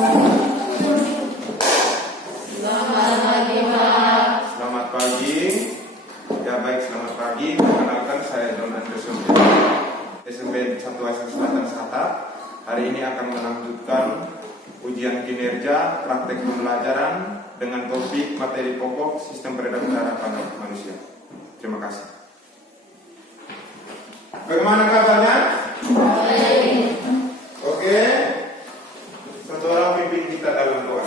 Selamat pagi, Pak. Selamat pagi. Ya baik, selamat pagi. Perkenalkan saya Don Anderson, SMP 1 Selatan Sata. Hari ini akan melanjutkan ujian kinerja praktek pembelajaran dengan topik materi pokok sistem peredaran darah pada manusia. Terima kasih. Bagaimana kabarnya? Baik. Oke. Saudara pimpin kita dalam doa.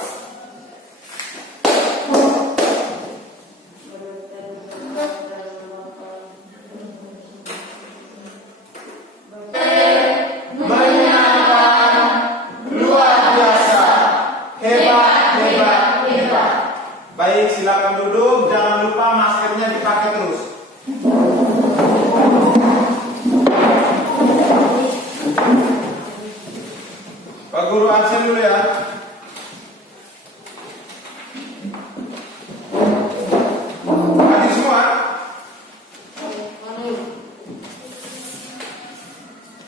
Baik, silakan duduk. Jangan lupa maskernya dipakai terus. Pak Guru absen dulu ya. Hadir semua.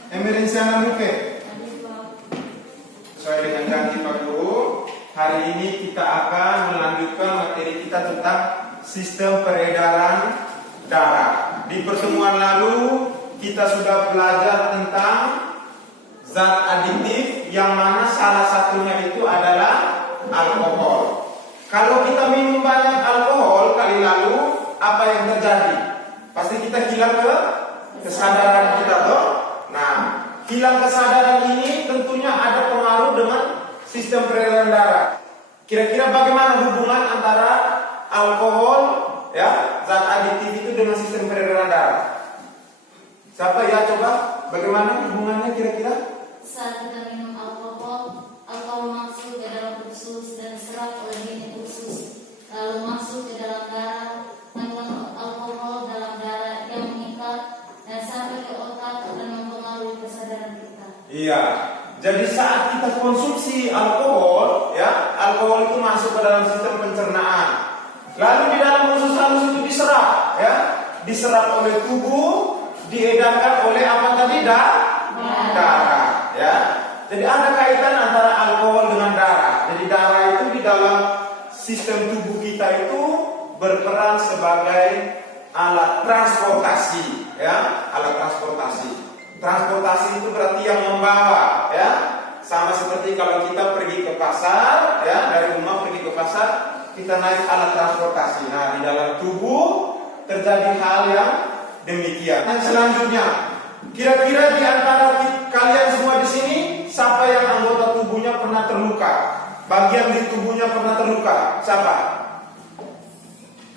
Emergency Anamuke. Sesuai dengan janji Pak Guru, hari ini kita akan melanjutkan materi kita tentang sistem peredaran darah. Di pertemuan lalu kita sudah belajar tentang zat adiktif yang mana salah satunya itu adalah alkohol. Kalau kita minum banyak alkohol kali lalu, apa yang terjadi? Pasti kita hilang kesadaran kita toh. Nah, hilang kesadaran ini tentunya ada pengaruh dengan sistem peredaran darah. Kira-kira bagaimana hubungan antara alkohol, ya, zat adiktif itu dengan sistem peredaran darah? Siapa ya, coba bagaimana hubungannya kira-kira? Saat kita minum alkohol, alkohol masuk ke dalam usus dan diserap oleh janin usus, lalu masuk ke dalam darah, mengandung alkohol dalam darah yang mengikat dan sampai ke otak dan mempengaruhi kesadaran kita. Iya. Jadi saat kita konsumsi alkohol, ya, alkohol itu masuk ke dalam sistem pencernaan. Lalu di dalam usus halus itu diserap, ya, diserap oleh tubuh, diedarkan oleh apa tadi? Darah, ya. Jadi ada kaitan antara alkohol dengan darah. Jadi darah itu di dalam sistem tubuh kita itu berperan sebagai alat transportasi, ya, alat transportasi. Transportasi itu berarti yang membawa, ya. Sama seperti kalau kita pergi ke pasar, ya, dari rumah pergi ke pasar, kita naik alat transportasi. Nah, di dalam tubuh terjadi hal yang demikian. Dan selanjutnya, kira-kira di antara kalian semua di sini, siapa yang anggota tubuhnya pernah terluka? Bagian di tubuhnya pernah terluka? Siapa?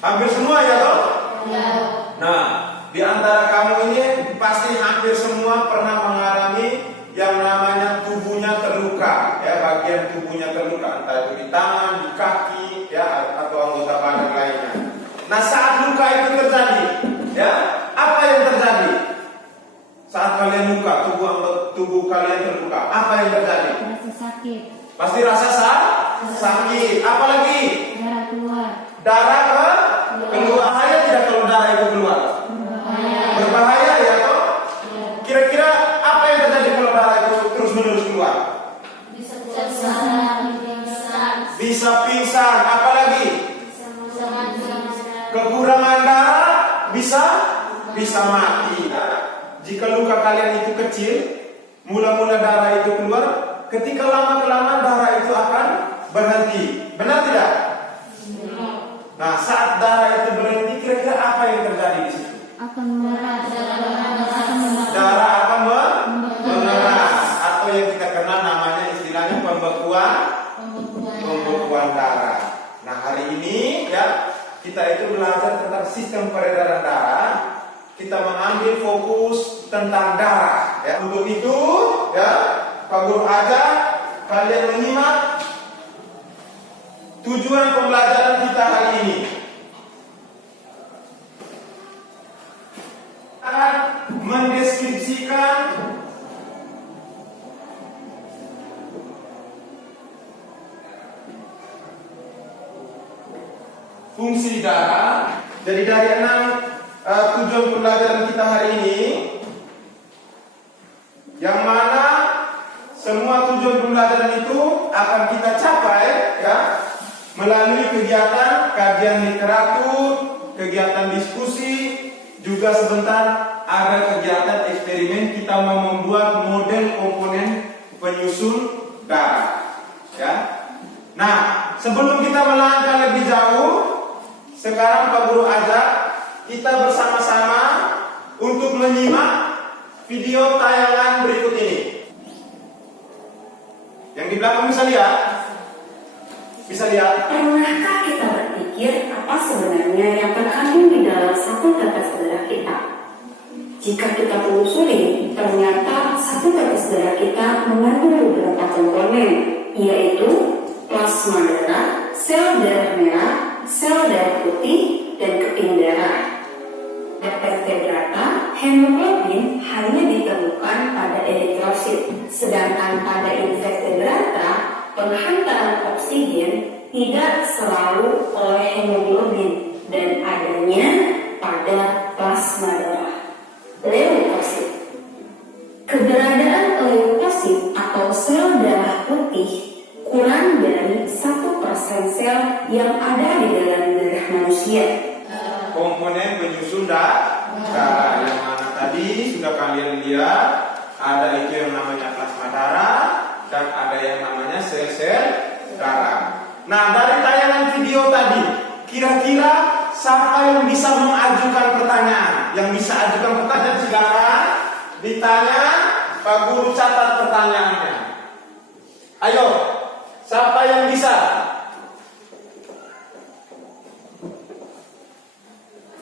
Hampir semua ya toh? Ya. Nah, di antara kamu ini pasti hampir semua pernah mengalami yang namanya tubuhnya terluka, ya, bagian tubuhnya terluka, entah itu di tangan, di kaki, ya, atau anggota badan lainnya. Nah, saat luka itu terjadi, ya, apa yang terjadi? Saat kalian luka, tubuh kalian terluka, apa yang terjadi? Rasa sakit, Pasti rasa sakit. Apalagi darah keluar, darah keluar. Bahaya tidak kalau darah itu keluar? Berbahaya ya toh? Kira-kira apa yang terjadi kalau darah itu terus-menerus keluar? Bisa pingsan. Apalagi kekurangan darah, bisa mati. Jika luka kalian itu kecil, mula-mula darah itu keluar, ketika lama-kelamaan darah itu akan berhenti. Benar tidak? Nah, saat darah itu berhenti, kira-kira apa yang terjadi di situ? akan mengeras, Darah akan mengeras, atau yang kita kenal namanya istilahnya pembekuan darah. Nah, hari ini, ya, kita itu belajar tentang sistem peredaran darah. Kita mengambil fokus tentang darah, ya. Untuk itu, ya, Pak Guru ajak kalian menyimak tujuan pembelajaran kita hari ini. Akan mendeskripsikan fungsi darah. Jadi dari 6 tujuan pembelajaran kita hari ini, yang mana semua tujuan pembelajaran pembelajaran itu akan kita capai ya melalui kegiatan kajian literatur, kegiatan diskusi, juga sebentar ada kegiatan eksperimen kita mau membuat model komponen penyusun darah. Ya. Nah, sebelum kita melangkah lebih jauh, sekarang Pak Guru ajak kita bersama-sama untuk menyimak video tayangan berikut ini. Yang di belakang bisa lihat? Bisa lihat? Pernahkah kita berpikir apa sebenarnya yang terkandung di dalam satu tetes darah kita? Jika kita telusuri, ternyata satu tetes darah kita mengandung beberapa komponen, yaitu plasma darah, sel darah merah, sel darah putih, dan keping darah. Vertebrata, hemoglobin hanya ditemukan pada eritrosit, sedangkan pada invertebrata, penghantaran oksigen tidak selalu oleh hemoglobin dan adanya pada plasma darah. Leukosit. Keberadaan leukosit atau sel darah putih kurang dari 1% sel yang ada di dalam darah manusia. Komponen penyusun darah yang mana tadi sudah kalian lihat, ada itu yang namanya plasma darah dan ada yang namanya sel-sel darah. Nah, dari tayangan video tadi, kira-kira siapa yang bisa mengajukan pertanyaan? Yang bisa ajukan pertanyaan silakan ditanya, Pak Guru catat pertanyaannya. Ayo, siapa yang bisa?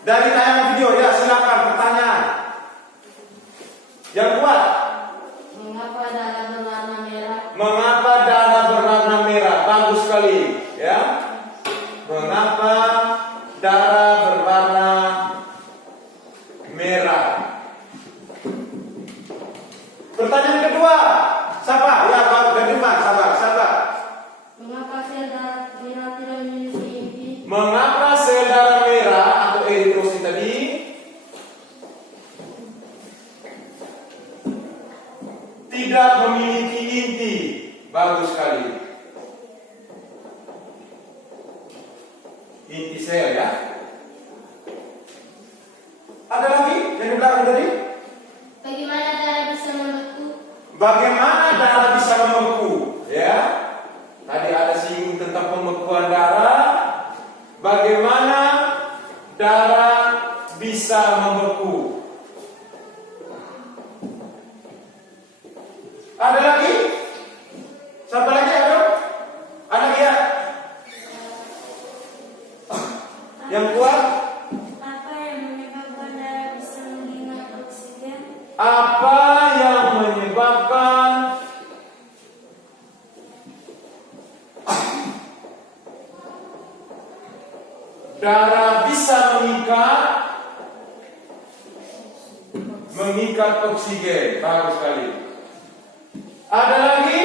Dari tayangan video ya, silakan pertanyaan. Yang kuat. Mengapa darah berwarna merah? Mengapa darah berwarna merah? Bagus sekali, ya. Mengapa darah berwarna merah? Pertanyaan kedua, siapa? Ya, Pak Gandeman, sabar. Mengapa sel darah merah tidak memiliki inti? Mengapa sel darah merah atau eritrosit tadi tidak memiliki inti? Bagus sekali. Inti sel ya. Ada lagi yang di belakang tadi? Bagaimana darah bisa membeku? Bagaimana darah bisa membeku? Ya. Tadi ada singgung tentang pembekuan darah. Bagaimana darah bisa membeku? Ada lagi? Siapa lagi ada? Ada lagi ya? Yang kuat? Apa yang menyebabkan darah bisa menghingat oksigen? Apa yang menyebabkan darah bisa mengikat oksigen? Bagus sekali. Ada lagi?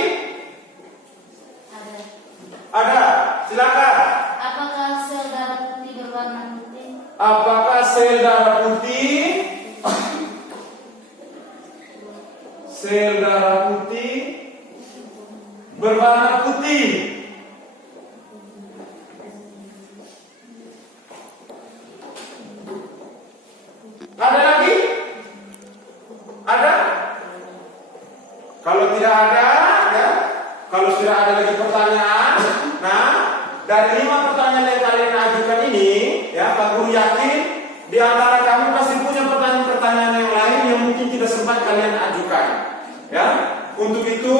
Ada. Silakan. Apakah sel darah putih berwarna putih? Apakah sel darah putih? Sel darah putih berwarna putih. Ada lagi? Ada? Kalau tidak ada, ya. Kalau sudah ada lagi pertanyaan, nah, dari 5 pertanyaan yang kalian ajukan ini, ya, Pak Guru yakin di antara kamu pasti punya pertanyaan-pertanyaan yang lain yang mungkin tidak sempat kalian ajukan. Ya, untuk itu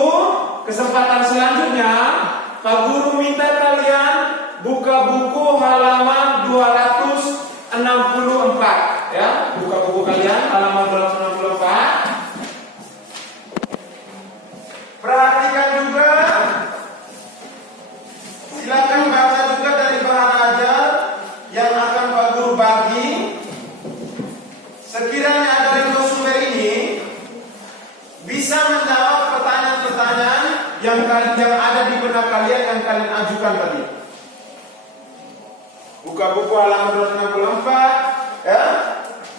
kesempatan selanjutnya Pak Guru minta kalian buka buku halaman 264. Ya, buka buku kalian halaman 264. Perhatikan juga, silakan baca juga dari bahan ajar yang akan Pak Guru bagi. Sekiranya ada sumber ini bisa menjawab pertanyaan-pertanyaan yang ada di benak kalian yang kalian ajukan tadi. Buka buku halaman 264 ya.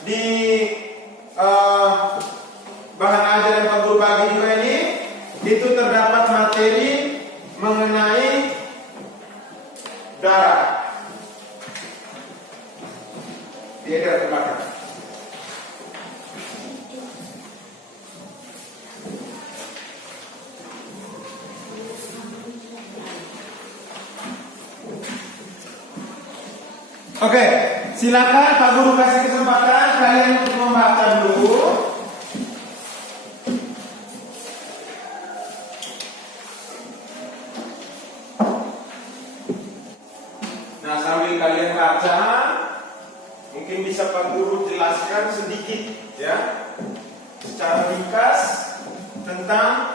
Di bahan ajar yang Pak Guru bagi juga ini itu terdapat materi Oke, silakan Pak Guru kasih kesempatan kalian untuk membaca dulu. Nah, sambil kalian baca, mungkin bisa Pak Guru jelaskan sedikit ya, secara ringkas tentang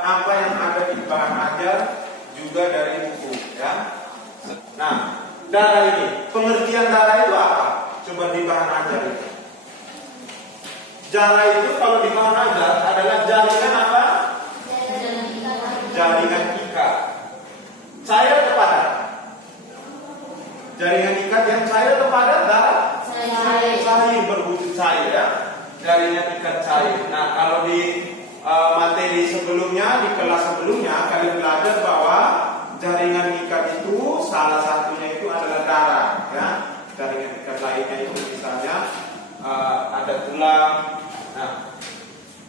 apa yang ada di bahan ajar juga dari buku ya. Nah, darah ini, pengertian darah itu apa? Coba di bahan ajar itu. Darah itu kalau di bahan ajar adalah jaringan apa? Jaringan ikat. Cair atau padat? Jaringan ikat yang cair atau padat? Darah? Cair, berwujud cair ya. Jaringan ikat cair. Nah, kalau di materi sebelumnya, di kelas sebelumnya kalian belajar bahwa jaringan ikat itu salah satunya itu adalah darah ya. Jaringan ikat lainnya itu misalnya ada tulang. Nah,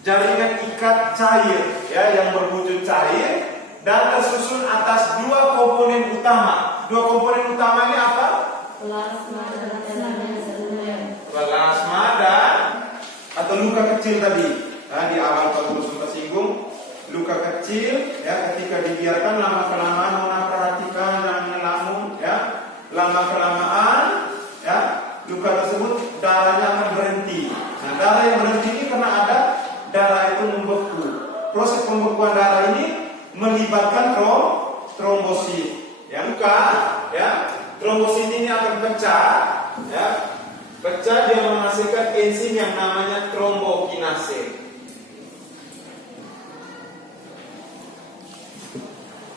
jaringan ikat cair ya, yang berwujud cair dan tersusun atas dua komponen utama. Dua komponen utama ini apa? Plasma dan atau luka kecil tadi. Nah, di awal Pak Guru sempat singgung luka kecil ya, ketika dibiarkan lama kelamaan, Nona perhatikan dan ngelamun ya, lama kelamaan ya, luka tersebut darahnya akan berhenti. Nah, darah yang berhenti ini karena ada darah itu membeku. Proses pembekuan darah ini melibatkan trombosit. Ya, luka ya, trombosit ini akan pecah ya. Pecah, dia menghasilkan enzim yang namanya trombokinase.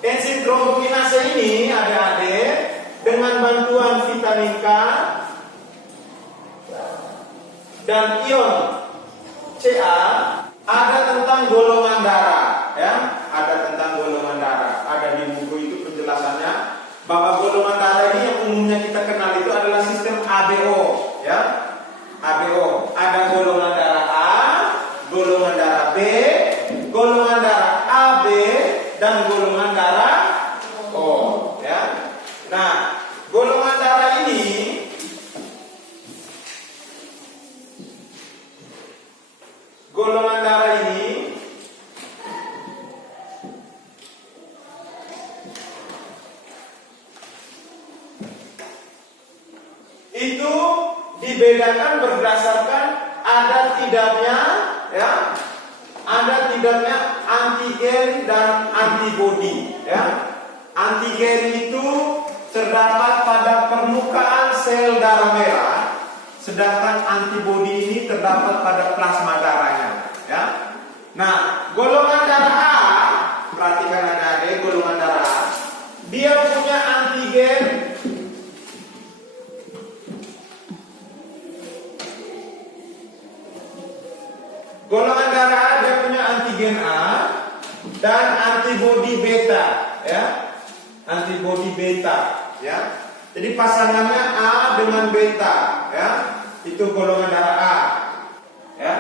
Enzim trombokinase ini adik-adik dengan bantuan vitamin K dan ion Ca ada tentang golongan darah ya, ada tentang golongan darah. Ada di buku itu penjelasannya bahwa golongan darah ini yang umumnya kita kenal itu adalah sistem ABO ya. ABO, ada golongan darah A, golongan darah B, golongan darah AB dan golongan darah O ya. Nah, golongan darah ini itu dibedakan berdasarkan ada tidaknya ya, ada tidaknya antigen dan antibodi ya. Antigen itu terdapat pada permukaan sel darah merah, sedangkan antibodi ini terdapat pada plasma darahnya ya. Nah, golongan darah A, perhatikan adik-adik, golongan darah A, dia punya antigen golongan darah A, dia punya antigen A dan antibodi beta ya. Antibodi beta ya. Jadi pasangannya A dengan beta ya. Itu golongan darah A ya.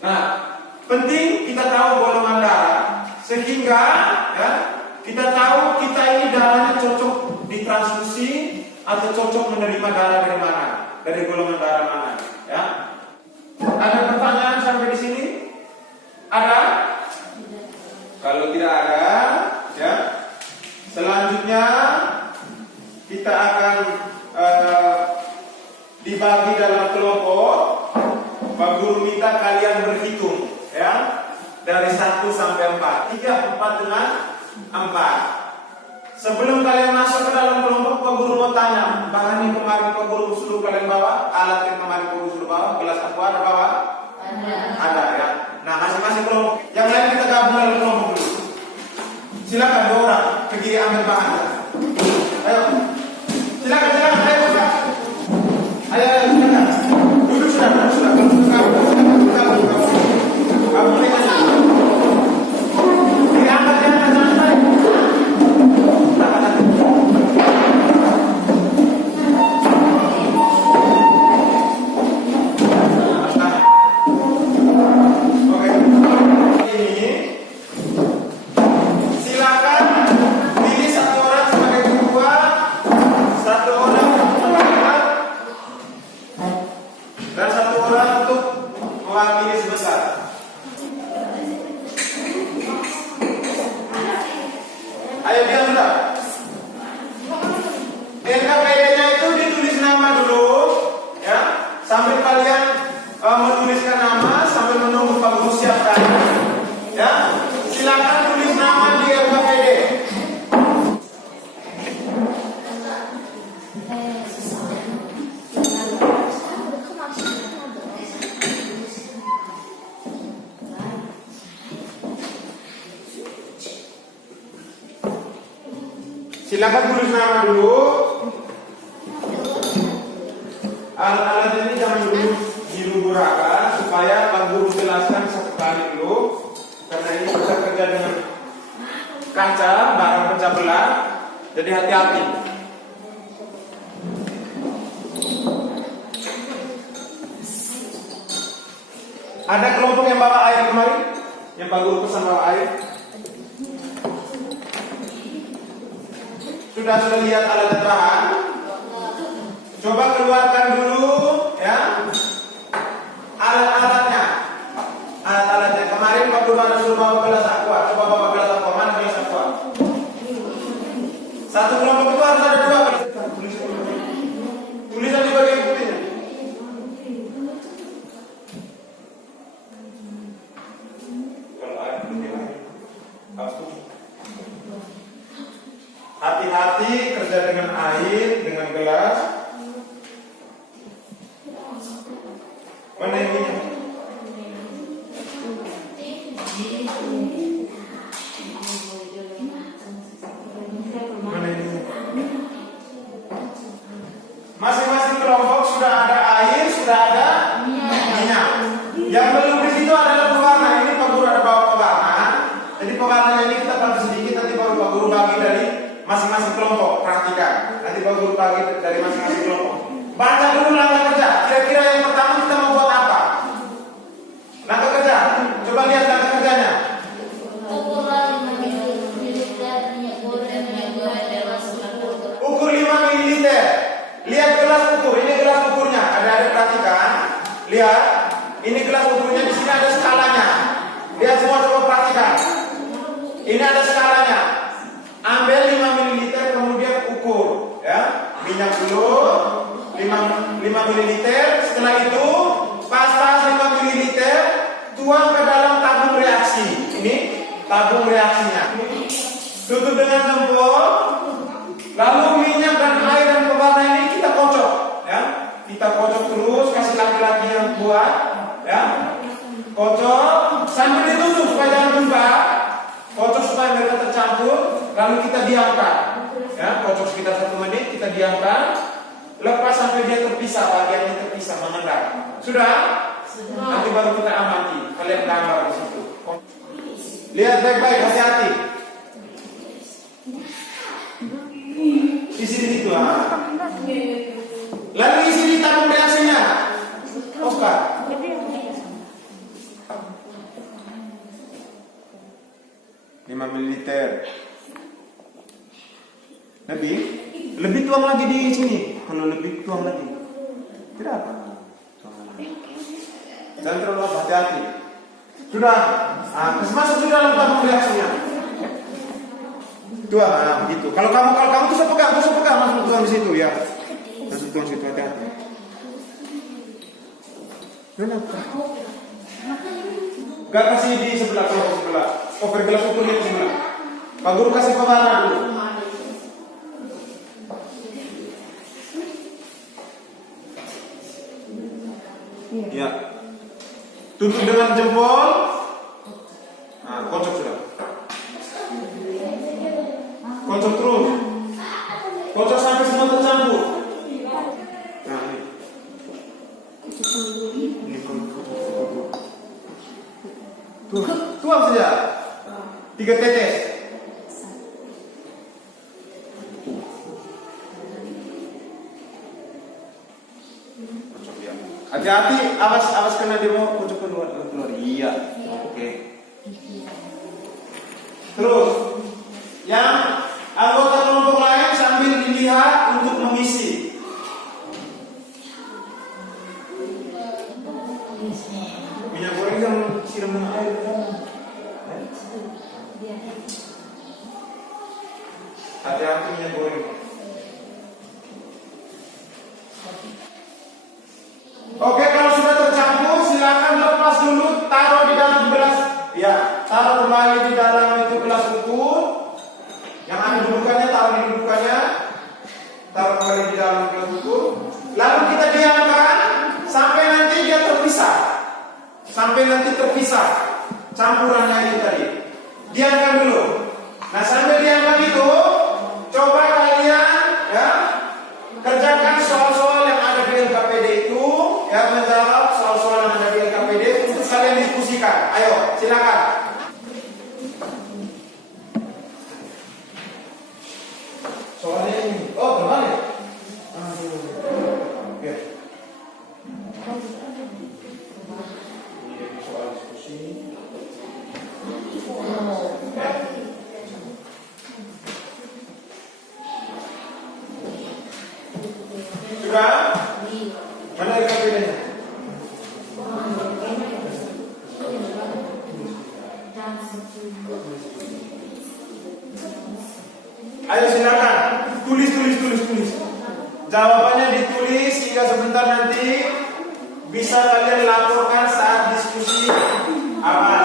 Nah, penting kita tahu golongan darah sehingga ya, kita tahu kita ini darahnya cocok ditransfusi atau cocok menerima darah dari mana, dari golongan darah mana ya. Ada pertanyaan sampai di sini? Ada? Kalau tidak ada ya, selanjutnya kita akan dibagi dalam kelompok. Pak Guru minta kalian berhitung ya, dari 1 sampai 4. 3, 4 dengan 4. Sebelum kalian masuk ke dalam kelompok, Pak Guru mau tanya, bahan yang kemarin Pak Guru suruh kalian bawa, alat yang kemarin Pak Guru suruh bawa, gelas aqua ada bawa? Ada ya. Nah, masing-masing kelompok. Yang lain kita gabung dalam kelompok dulu. Silakan 2 orang pergi ambil bahan. Ayo. Silakan, ayo Pak. Ayo, silakan. Duduk sudah. Kamu aja. Diangkat jangan naik. Oke. Ini silakan pilih 1 orang Silakan tulis nama dulu. Alat-alat ini jangan dulu diluburakan supaya Pak Guru jelaskan satu kali dulu. Karena ini kita kerja dengan kaca, barang pecah belah. Jadi hati-hati. Ada kelompok yang bawa air kemarin? Yang Pak Guru pesan bawa air? Sudah lihat alat terahan? Coba keluarkan dulu ya alat-alatnya. Alat-alatnya kemarin Pak Guru suruh bawa gelas aqua. Coba bawa gelas aqua. Mana gelas aqua? Satu kelompok itu harus ada 2. Tulisan di bagian putihnya. Hati-hati kerja dengan air, dengan gelas. Mana ini? Mana ini? Masing-masing kelompok sudah ada air, sudah ada minyak. Yang belum di situ adalah pewarna. Ini Pak Guru ada bawa pewarna. Jadi pewarnanya ini kita bagi sedikit, nanti baru Pak Guru bagi dari masing-masing kelompok. Perhatikan. Nanti Pak Guru bagi dari masing-masing kelompok. Baca dulu langkah kerja. Kira-kira yang pertama kita mau buat apa? Langkah kerja. Coba lihat langkah kerjanya. Ukur 5 ml. Lihat gelas ukur. Ini gelas ukurnya. Ada perhatikan. Lihat. Ini gelas ukurnya. Di sini ada skalanya. Lihat semua, coba perhatikan. Ini ada skalanya. Ambil 5 ml kemudian ukur. Ya. Minyak dulu 5 ml. Setelah itu pas-pas 5 ml tuang ke dalam tabung reaksi. Ini tabung reaksinya. Tutup dengan jempol. Lalu minyak dan air dan pewarna ini kita kocok, ya. Kita kocok terus, kasih laki-laki yang kuat, ya. Kocok sambil ditutup supaya jangan tumpah. Kocok supaya mereka tercampur. Lalu kita diamkan, ya. Kocok sekitar 1 menit, kita diamkan. Lepas sampai dia terpisah, bagiannya terpisah, mengendap. Sudah? Nanti baru kita amati. Kalian gambar di situ. Lihat baik-baik, hati-hati. Isi di situ, Lalu isi di tabung reaksinya. Oscar. Lima mililiter. Lebih tuang lagi di sini. Kalau lebih tuang lagi. Tidak apa. Jangan terlalu hati-hati. Sudah. Masuk sudah dalam tabung reaksinya. Tuang, begitu. Kalau kamu tuh pegang, masuk tuang di situ ya. Masuk tuang situ, hati-hati. Kenapa? Gak kasih di sebelah, kelompok sebelah. Cover gelas ukurnya di sebelah. Pak Guru kasih pewarna dulu. Ya. Tutup dengan jempol. Nah, kocok sudah. Kocok terus. Kocok sampai semua tercampur. Nah, ini. Tuang saja. 3 tetes. Hati-hati, awas kena dia mau kocok keluar. Iya. Oke. Terus yang anggota kelompok lain sambil dilihat untuk mengisi. Minyak goreng yang siram dengan air. Hati-hati minyak goreng. Oke, kalau sudah tercampur silakan lepas dulu, taruh di dalam gelas. Ya, taruh kembali di dalam itu gelas ukur. Yang ada dudukannya, taruh di dudukannya. Taruh kembali di dalam gelas ukur. Lalu kita diamkan sampai nanti dia terpisah. Sampai nanti terpisah campurannya itu tadi. Diamkan dulu. Nah, sambil diamkan itu, coba Mana KPD-nya? Ayo silakan, tulis. Jawabannya ditulis hingga sebentar nanti bisa kalian laporkan saat diskusi awal.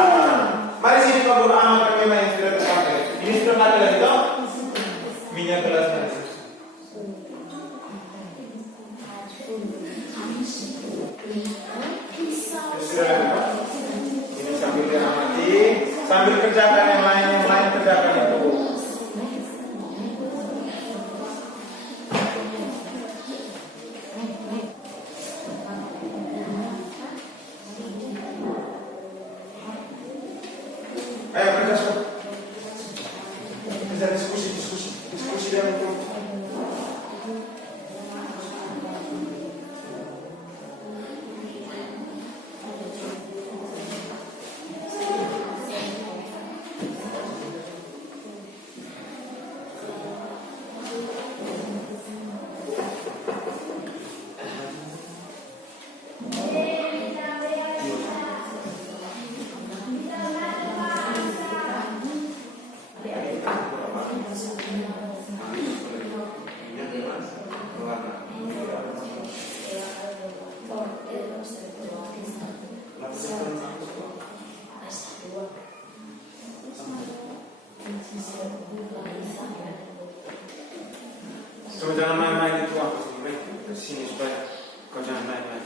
Mari sini Pak Guru Ahmad memang yang sudah terpakai. Ini sudah ada lagi toh? Minyak gelasnya. Ini sambil diamati, sambil kerjakan yang lain kerjakan itu. Ayo kerja semua. Kita diskusi dan itu. Coba jangan main-main itu aku sini supaya kau jangan main-main.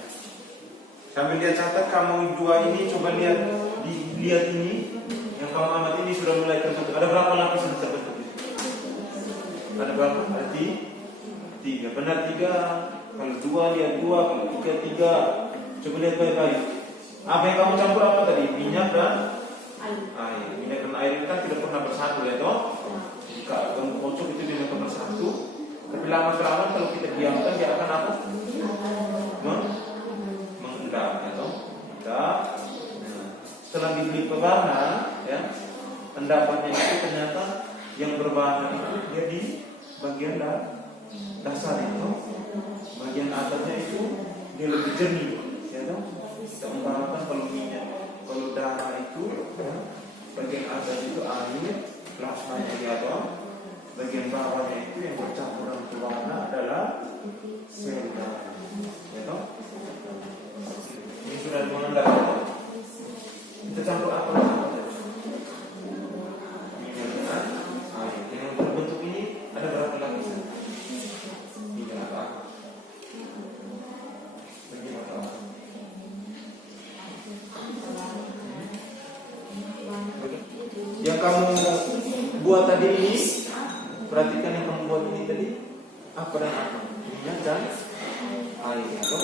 Sambil dia catat kamu dua ini coba lihat ini yang kamu amat ini sudah mulai terbentuk. Ada berapa lapisan terbentuk? Ada berapa? Ada tiga. Benar tiga. Kalau dua lihat dua, kalau tiga. Coba lihat baik-baik. Apa yang kamu campur apa tadi? Minyak dan air. Minyak dan air itu kan tidak pernah bersatu ya toh? Jika kamu kocok itu dia akan bersatu. Tapi lama-kelamaan kalau kita diamkan dia akan apa? Mengendap ya toh? Setelah dibeli pewarna ya, endapannya itu ternyata yang berwarna itu dia di bagian dasar itu, bagian atasnya itu dia lebih jernih ya toh? Kita umpamakan kalau minyak, kalau darah itu ya, bagian atas itu air, plasmanya dia toh, bagian bawahnya itu yang bercampur dengan pewarna adalah sel darah ya toh? Ini sudah mengendap ya toh? Kita campur apa? Minyak dan air. Yang terbentuk ini ada berapa lapisan? Minyak atau apa? Minyak atau apa? Yang kamu buat tadi ini, perhatikan yang kamu buat ini tadi apa dan apa? Minyak dan air atau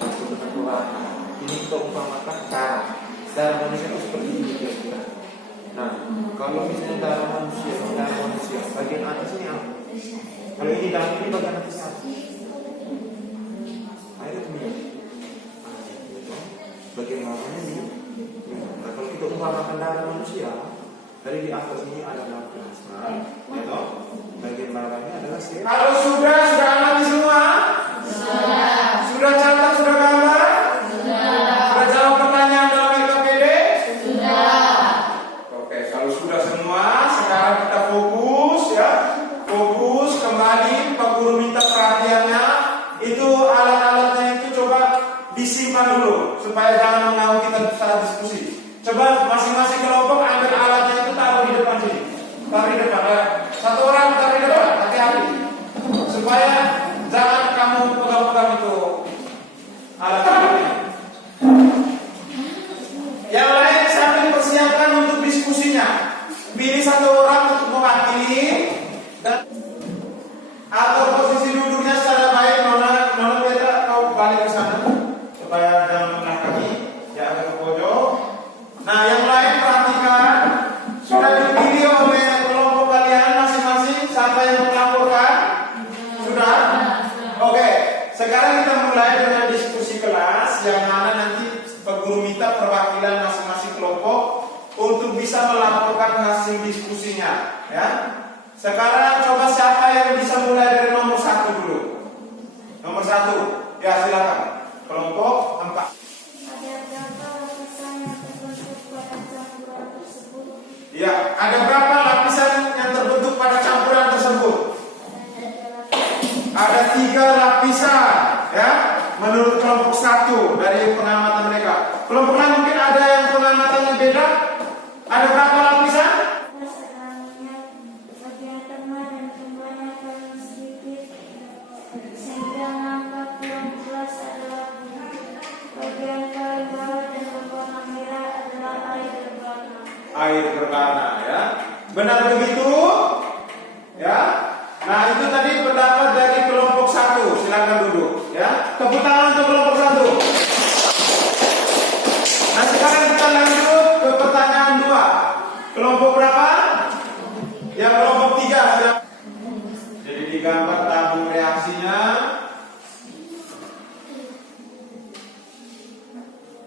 campur dengan pewarna. Ini kita umpamakan darah manusia itu seperti ini kira-kira. Nah, kalau misalnya darah manusia, bagian atasnya apa? Kalau ini darah ini bagian atasnya apa? Air itu minyak. Bagian bawahnya minyak. Nah, kalau kita umpamakan darah manusia, dari di atas ini adalah plasma, ya toh? Bagian bawahnya adalah sel. Kalau sudah amati semua? Sudah catat, sudah gambar? Sudah jawab pertanyaan dalam LKPD? Oke, kalau sudah semua, sekarang kita fokus ya. Fokus kembali, Pak Guru minta perhatiannya. Itu alat-alatnya itu coba disimpan dulu supaya jangan mengganggu kita saat diskusi. Coba masing-masing kelompok ambil alatnya itu taruh di depan sini. Taruh di depan. Satu orang taruh di depan, hati-hati. Supaya jangan kamu pegang-pegang itu alat-alatnya. Yang lain sambil persiapkan untuk diskusinya. Pilih satu orang untuk mewakili dan atur posisi duduknya secara baik. Nona Petra, kau balik ke sana supaya jangan menghalangi. Ya agak ke pojok. Nah, yang lain perhatikan. Sudah dipilih oleh kelompok kalian masing-masing. Siapa yang melaporkan? Sudah? Oke. Sekarang kita mulai dengan diskusi kelas, yang mana nanti Pak Guru minta perwakilan masing-masing kelompok untuk bisa melaporkan hasil diskusinya. Ya. Sekarang coba siapa yang bisa mulai dari nomor 1 dulu. Nomor 1. Ya, silakan. Kelompok 4. Ada berapa lapisan yang terbentuk pada campuran tersebut? Ya, ada berapa lapisan yang terbentuk pada campuran tersebut? Ada 3 lapisan, ya, menurut kelompok 1 dari pengamatan mereka. Kelompok lain mungkin ada yang pengamatannya beda. Ada berapa lapisan? Selanjutnya, bagian tengah dan jumlahnya paling sedikit, sehingga nampak kurang jelas adalah bagian paling bawah dan berwarna merah adalah air berwarna. Air berwarna, ya. Benar begitu? Ya. Nah, itu tadi pendapat dari kelompok 1. Silakan duduk, ya. Tepuk tangan untuk kelompok 1. Nah, sekarang kita lanjut ke pertanyaan 2. Kelompok berapa? Ya, kelompok 3. Jadi digambar tabung reaksinya.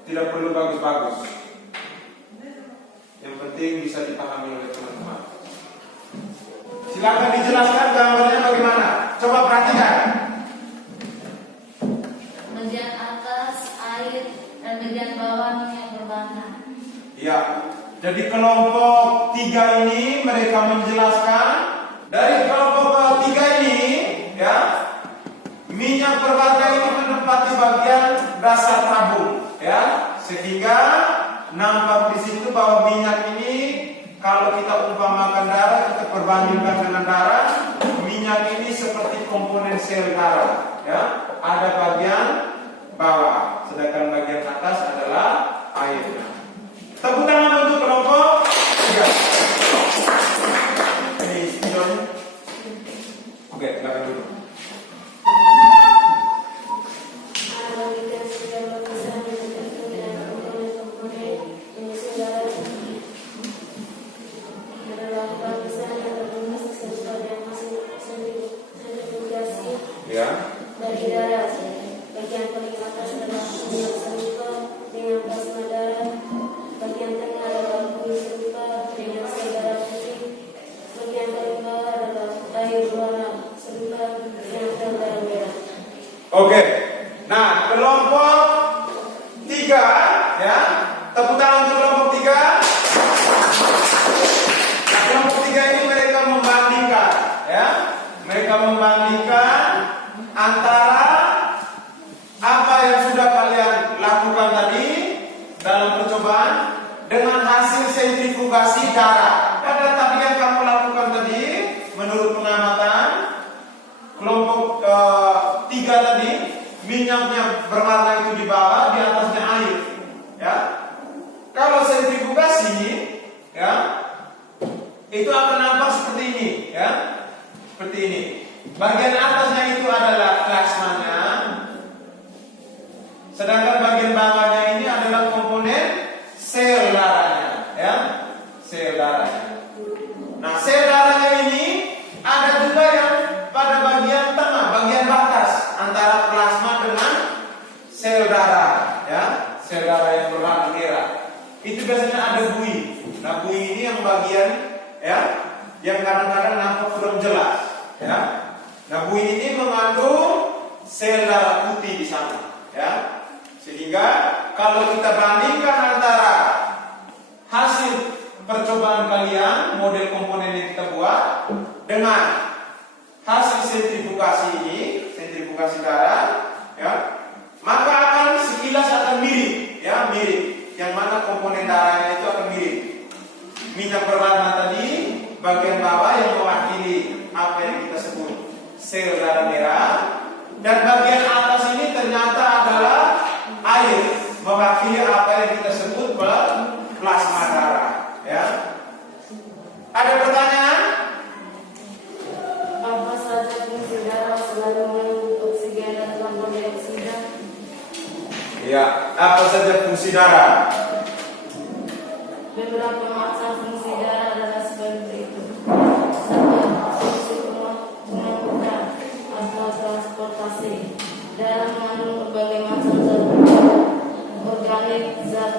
Tidak perlu bagus-bagus. Yang penting bisa dipahami oleh teman-teman. Silakan dijelaskan gambarnya bagaimana. Coba perhatikan. Bagian atas air dan bagian bawah minyak berwarna. Ya, jadi kelompok 3 ini mereka menjelaskan dari kelompok 3 ini, ya, minyak berwarna ini menempati bagian dasar tabung, ya, sehingga nampak di situ bahwa minyak ini kalau kita umpamakan darah, kita perbandingkan dengan darah, minyak ini seperti komponen sel darah, ya, ada bagian bawah, sedangkan bagian atas adalah air. Tepuk tangan untuk kelompok 3. Ini spidolnya. Oke, silakan dulu. Ya. Dari darah, bagian paling atas adalah minyak serupa dengan plasma darah, bagian tengah adalah kulit serupa dengan sel darah putih, bagian paling bawah adalah air berwarna serupa dengan sel darah merah. Oke. Nah, kelompok 3, ya. Tepuk tangan untuk kelompok 3. Nah, kelompok 3 ini mereka membandingkan, ya. Mereka membandingkan antara apa yang sudah kalian lakukan tadi dalam percobaan dengan hasil sentrifugasi darah. Pada tadi yang kamu lakukan tadi, menurut pengamatan kelompok 3 tadi, minyaknya berwarna itu di bawah, di atasnya air, ya. Kalau sentrifugasi, ya, itu akan nampak seperti ini, ya, seperti ini. Bagian atasnya itu adalah plasmanya, sedangkan bagian bawahnya ini adalah komponen sel darahnya, ya, sel darahnya. Nah, sel darahnya ini ada juga yang pada bagian tengah, bagian batas antara plasma dengan sel darah, ya, sel darah yang berwarna merah. Itu biasanya ada bui. Nah, bui ini yang bagian, ya, yang kadang-kadang nampak kurang jelas, ya. Nah, bui ini mengandung sel darah putih di sana, ya. Sehingga kalau kita bandingkan antara hasil percobaan kalian, model komponen yang kita buat, dengan hasil sentrifugasi ini, sentrifugasi darah, ya, maka akan sekilas akan mirip, ya, mirip. Yang mana komponen darahnya itu akan mirip. Minyak berwarna tadi, bagian bawah yang mewakili apa yang kita sebut sel darah merah, dan bagian atas ini ternyata adalah air, mewakili apa yang kita sebut plasma darah, ya. Ada pertanyaan? Apa saja fungsi darah selain mengandung oksigen dan karbon dioksida? Ya, apa saja fungsi darah? Beberapa macam fungsi darah adalah sebagai berikut. 1. Fungsi pengangkutan atau transportasi. Darah mengandung berbagai macam zat organik, zat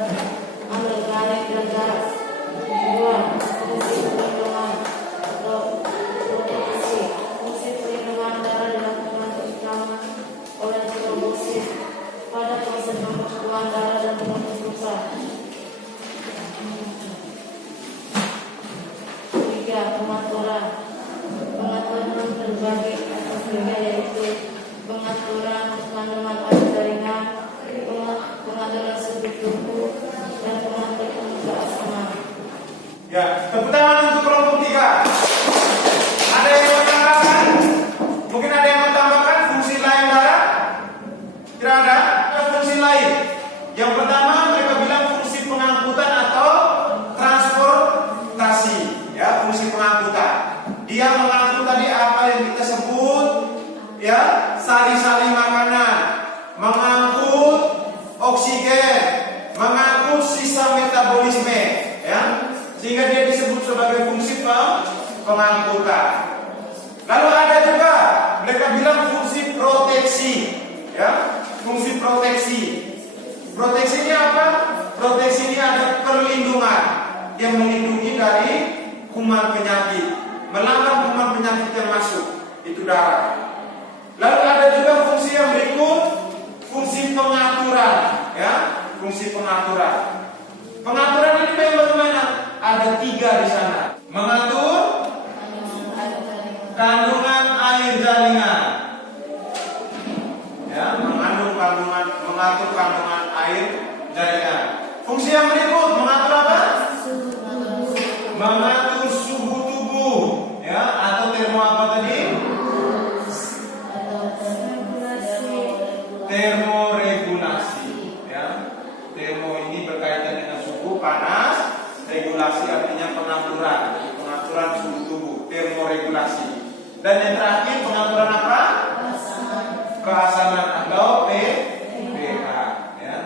anorganik, dan gas. 2. Fungsi perlindungan atau proteksi. Fungsi perlindungan darah dilakukan terutama oleh trombosit pada selanjutnya yaitu pengaturan kandungan air jaringan, pengaturan suhu tubuh, dan pengaturan keasaman. Ya, tepuk tangan untuk kelompok 3. Ada yang mau tambahkan? Mungkin ada yang mau tambahkan fungsi lain darah? Tidak ada? Ada fungsi lain. Yang pertama mereka bilang fungsi pengangkutan atau transportasi. Ya, fungsi pengangkutan. Dia mengangkut tadi apa yang kita sebut ya, sari-sari makanan, mengangkut oksigen, mengangkut sisa metabolisme, ya. Sehingga dia disebut sebagai fungsi pengangkutan. Lalu ada juga mereka bilang fungsi proteksi, ya, fungsi proteksi. Proteksinya apa? Proteksi ini ada perlindungan yang melindungi dari kuman penyakit, melarang kuman penyakit yang masuk, itu darah. Lalu ada juga fungsi yang berikut, fungsi pengaturan, ya, fungsi pengaturan. Pengaturan ini bagaimana? Ada 3 di sana. Mengatur kandungan air jaringan, ya, mengatur kandungan air jaringan. Fungsi yang berikut mengatur apa? Mengatur suhu tubuh, ya, atau termo apa tadi? Termoregulasi, ya. Termo ini berkaitan dengan suhu panas, regulasi artinya pengaturan suhu tubuh, termoregulasi. Dan yang terakhir pengaturan apa? Keasaman atau pH, ya.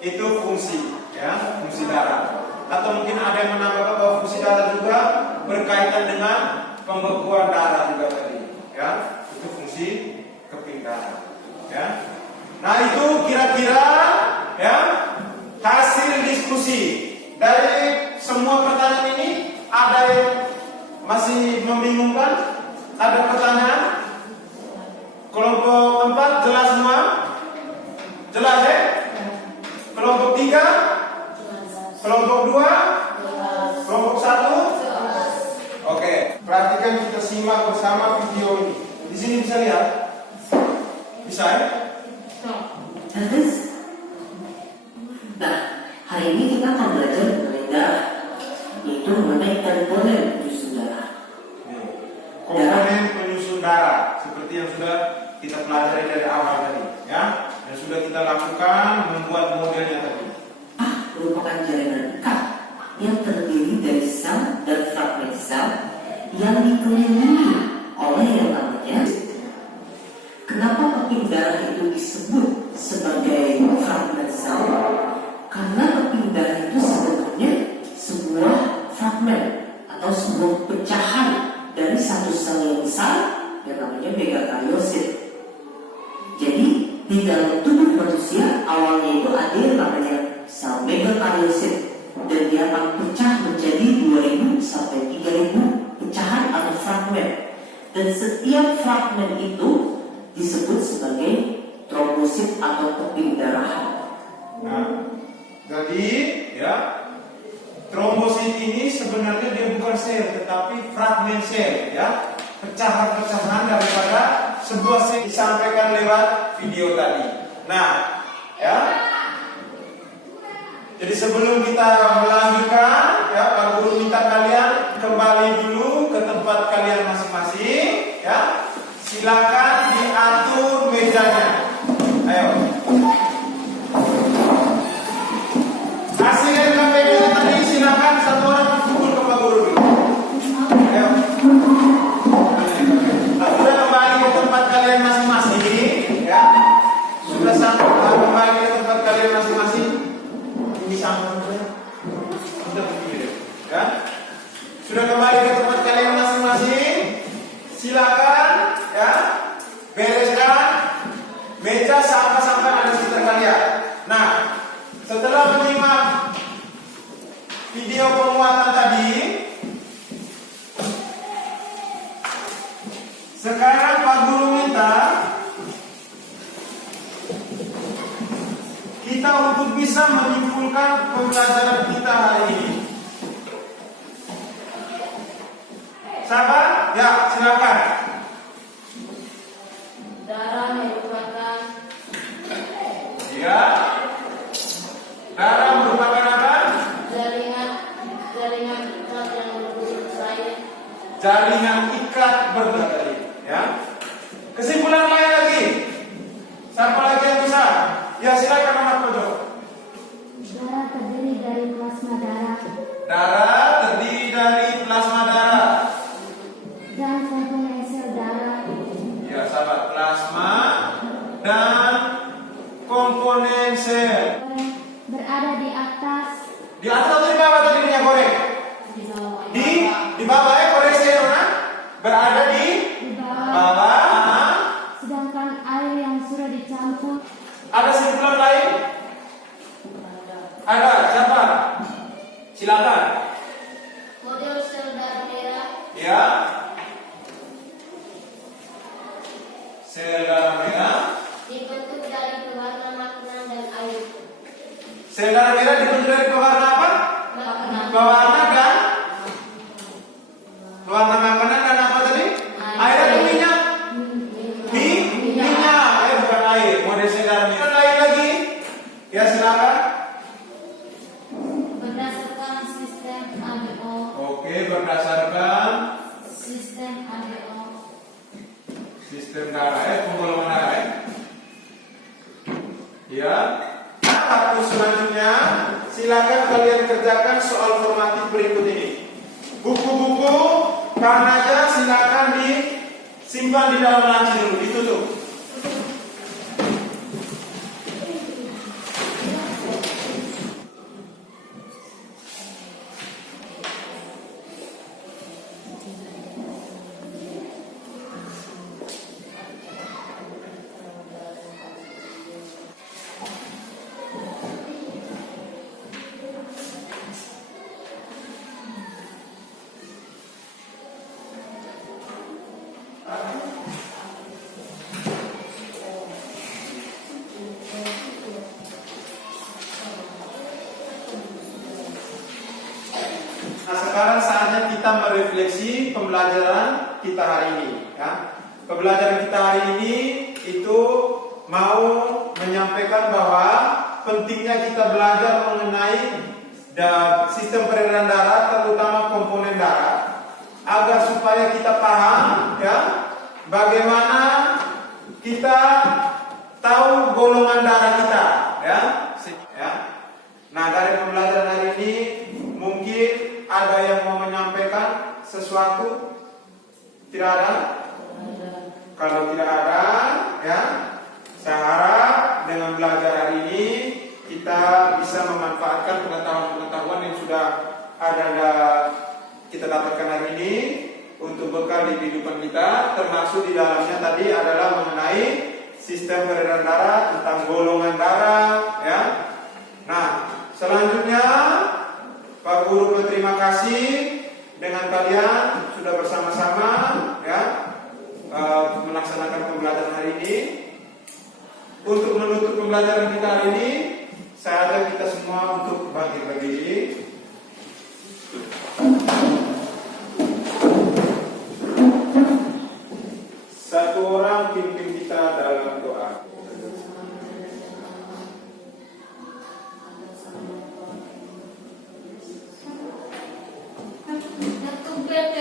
Itu fungsi, ya, fungsi darah. Atau mungkin ada yang menambahkan bahwa fungsi darah juga berkaitan dengan pembekuan darah juga tadi, ya. Itu fungsi keping darah, ya. Nah, itu kira-kira, ya, hasil diskusi dari semua pertanyaan ini. Ada yang masih membingungkan? Ada pertanyaan? Kelompok 4 jelas semua? Jelas, ya? Kelompok 3? Kelompok 2? Kelompok 1? Oke, perhatikan, kita simak bersama video ini. Di sini bisa lihat? Bisa, ya? Terus, nah, hari ini kita akan belajar mengenai darah, yaitu mengenai komponen penyusun darah. Komponen penyusun darah, seperti yang sudah kita pelajari dari awal tadi, ya, yang sudah kita lakukan membuat modelnya tadi. Merupakan jaringan ikat yang terdiri dari sel dan fragmen sel yang dikelilingi oleh yang namanya. Kenapa keping darah itu disebut sebagai fragmen sel? Karena keping darah itu sebenarnya sebuah fragmen atau sebuah pecahan dari satu sel yang besar yang namanya megakariosit. Jadi di dalam tubuh manusia awalnya itu ada yang namanya sel megakariosit, dan dia akan pecah menjadi 2000 sampai 3000 pecahan atau fragmen. Dan setiap fragmen itu disebut sebagai trombosit atau keping darah. Nah, jadi, ya, trombosit ini sebenarnya dia bukan sel, tetapi fragmen sel, ya, pecahan-pecahan daripada sebuah sel, disampaikan lewat video tadi. Nah, ya, jadi sebelum kita melanjutkan, ya, Pak Guru minta kalian kembali dulu ke tempat kalian masing-masing, ya. Silakan diatur mejanya. Ayo. Hasil dari meja tadi silakan satu orang pukul ke Pak Guru dulu. Ayo. Sudah kembali ke tempat kalian masing-masing, ya. Sudah kembali ke tempat kalian masing-masing. Ini sama saja. Sudah begini, ya. Sudah kembali ke tempat kalian masing-masing. Silakan, ya, bereskan meja sampah-sampah ada di sekitar kalian. Nah, setelah menyimak video penguatan tadi, sekarang Pak Guru minta kita untuk bisa menyimpulkan pembelajaran kita hari ini. Sabar? Ya, silakan. ikat yang berbunyi saya. Jaringan ikat berdalih. Ya. Kesimpulan lain lagi. Siapa lagi yang bisa? Ya silakan anak pojok. Darah terdiri dari plasma darah Darah terdiri dari plasma darah. dan komponen sel darah. Ya sahabat, plasma dan komponen sel. Berada di atas, Di atas atau di bawah tadi minyak goreng? di bawah, Di bawah ya koreksi ya Nona. Berada di di bawah. bawah. Sedangkan air yang sudah dicampur Ada simpulan lain? Ada, siapa? Silakan. Model sel darah merah Ya. Sel darah merah. dibentuk dari pewarna makanan dan air. Sel darah merah dibentuk dari pewarna apa? Makanan. Pewarna dan pewarna makanan dan apa tadi? Air atau minyak? Minyak. Bukan air. Model sel darah merah. Lain lagi? Ya silakan. berdasarkan sistem ABO. Oke, berdasarkan Sistem ABO. sistem darah penggolongan darah ya. Nah, waktu selanjutnya silakan kalian kerjakan soal formatif berikut ini. Buku-buku karenanya silakan disimpan di dalam laci dulu, ditutup. Nah, sekarang saatnya kita merefleksi pembelajaran kita hari ini. Ya. Pembelajaran kita hari ini itu mau menyampaikan bahwa pentingnya kita belajar mengenai sistem peredaran darah, terutama komponen darah, agar supaya kita paham, ya, bagaimana kita tahu golongan darah kita, ya. Nah, dari pembelajaran hari ini mungkin ada yang mau menyampaikan sesuatu? Tidak ada? Kalau tidak ada, ya, saya harap dengan belajar hari ini kita bisa memanfaatkan pengetahuan-pengetahuan yang sudah ada kita dapatkan hari ini untuk bekal di kehidupan kita, termasuk di dalamnya tadi adalah mengenai sistem peredaran darah, tentang golongan darah, ya. Nah, selanjutnya Pak Guru berterima kasih dengan kalian sudah bersama-sama, ya, melaksanakan pembelajaran hari ini. Untuk menutup pembelajaran kita hari ini, saya ajak kita semua untuk bangkit berdiri. Satu orang pimpin kita dalam doa. Ketum PP